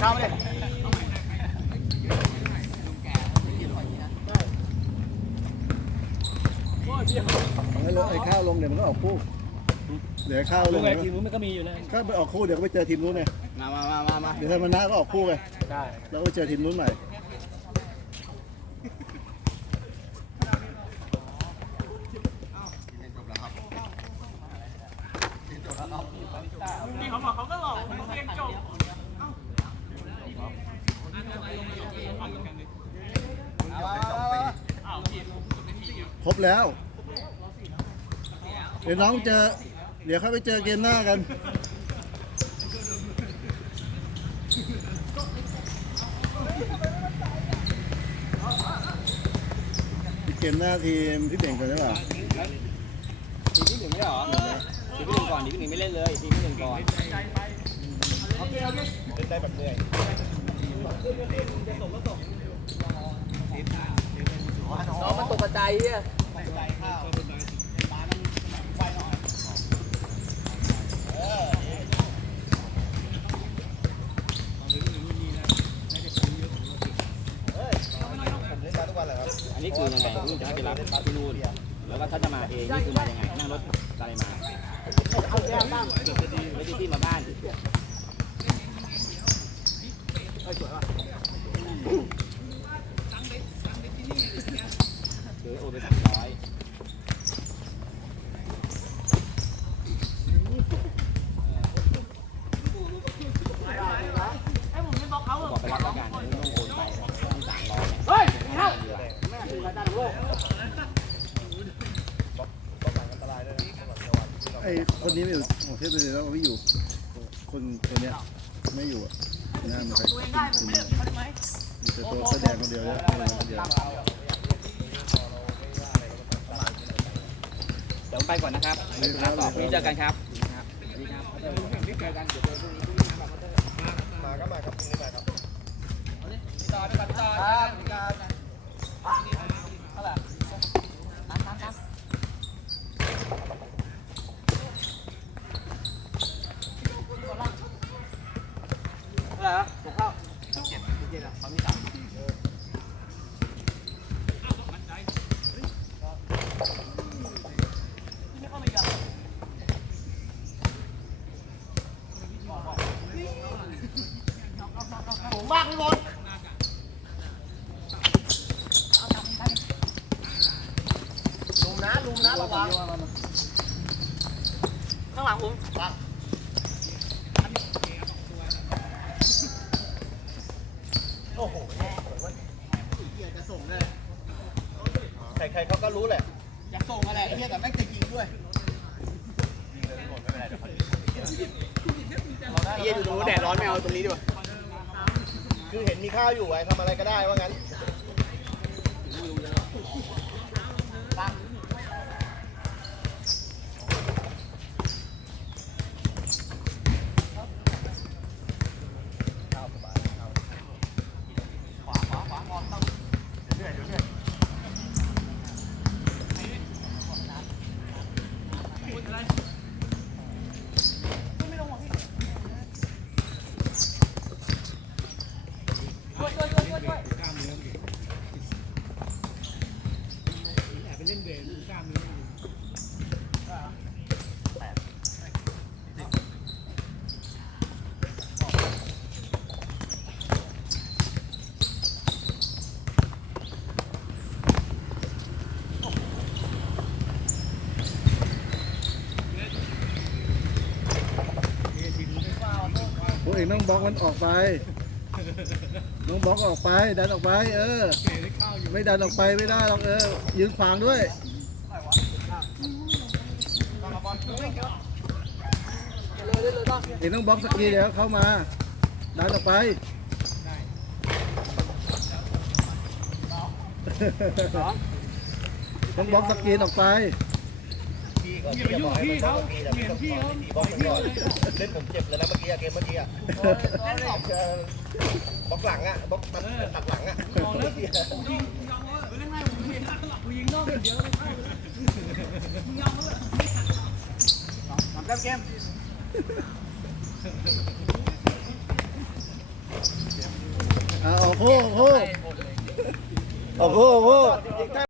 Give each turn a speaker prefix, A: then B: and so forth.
A: เข้าเลย
B: เอาให้ลงไอ้ข้าวลงเดี๋ยวมันก็ออกคู่ เดี๋ยวไอ้ข้าวล
C: ลู
B: ง
C: กไอ้ทีมนู้นมันก็มีอยู่นะ
B: ก็ไปออกคู่เดี๋ยวก็ไปเจอทีมนู้นไง
A: มามามามามา
B: เดี๋ยวถ้ามันน้าก็ออกคู่ไง
C: ได้
B: แล้วก็ไปเจอทีมนู้นใหม่
D: นี่เขาบอกเขาก็หลอกเขาเรียนจบ
B: ครบแล้ว เดี๋ยวน้องเจอ เดี๋ยวเข้าไปเจอเกมหน้ากันเกมหน้าทีมพี่เด่งก่อนได้ป่ะ
A: ทีมที่หนึ่งไม่เหรอทีมที่หนึ่งก่อนทีมที่หนึ่งไม่เล่นเลยทีมที่หนึ่งก่อนเล่นได้แบบเหนื่อย
D: น้องมันตกกระจายอะ
A: อันนี้คือยังไงคุณจะให้ไปรับที่นู่นแล้วก็ถ้าจะมาเองนี่คือมายังไงนั่งรถอะไรมาไม่ได้ที่มาบ้าน คือโอนไปสามร้อย
D: ให้ผมไม่บอกเขา
A: บอกไปรับแล้วกันไม่ต้องโอนไปที่สามร้อย
D: เฮ้ยเข้า
B: ไอ้คนนี้ไม่อยู่ของเทพเลยแล้วไม่อยู่ คนตัวเนี้ยไม่อยู่อะหน้ามันใคร
D: ตัวเองได้ผมไม่เลือกเขาทำไม
B: มีแต่ตัวแสดงคนเดียวแล้วคนเดียว
A: ไปก่อนนะครับไปธุระต่อพรุ่งนี้เจอกันครับครับสวัสดีครับเจอกันเดี๋ยวเจอพรุ่งนี้พรุ่งนี้มาเจอมาก็มาครับพรุ่งนี้มาครับต่อไปก่อนต่อครับ
D: อะไรอะผม ผมมากพี่บอลลุมนะลุมนะระวังข้างหลังผมวาง
A: ใครๆเขาก็รู้แหละ
D: อยากส่งอะไรเหี้ยแต่แม่งจะยิงด้วย
A: ไอ้เหี้ยดูดูแดดร้อนไม่เอาตรงนี้ดีกว่า
E: คือเห็นมีข้าวอยู่ไอ้ทำอะไรก็ได้ว่างั้น
B: พว เองต้องบล็อกมันออกไป น้องบล็อกออกไป ดันออกไป เออ ไม่ดันออกไปไม่ได้หรอกเออ ยืนขวางด้วยเองต้องบล็อกสกีเดี๋ยวเข้ามา ดันออกไปต้องบล็อกสกีออกไป
E: พี่ก่อนที่จะบอกให้มันบล็อกพี่แต่พี่ต้องบอกพี่บล็อกมันก่อนเล่นผมเจ็บเลยนะเมื่อกี้อะเกมเมื่อกี้อะเออบล็อกหลังอะบล็อกตัดตัดหลังอะ
D: มองแล้วผมยิงผมยอมว่าเล่นให้ผมยิงผมยิงนอกอย่างเดียวเลยเข้าเลยมึงยอมแล้ว
A: ทำแต้มเกม
B: โหโอ้โห
A: ให้หมดเลย
B: โอ้โหโอ้โห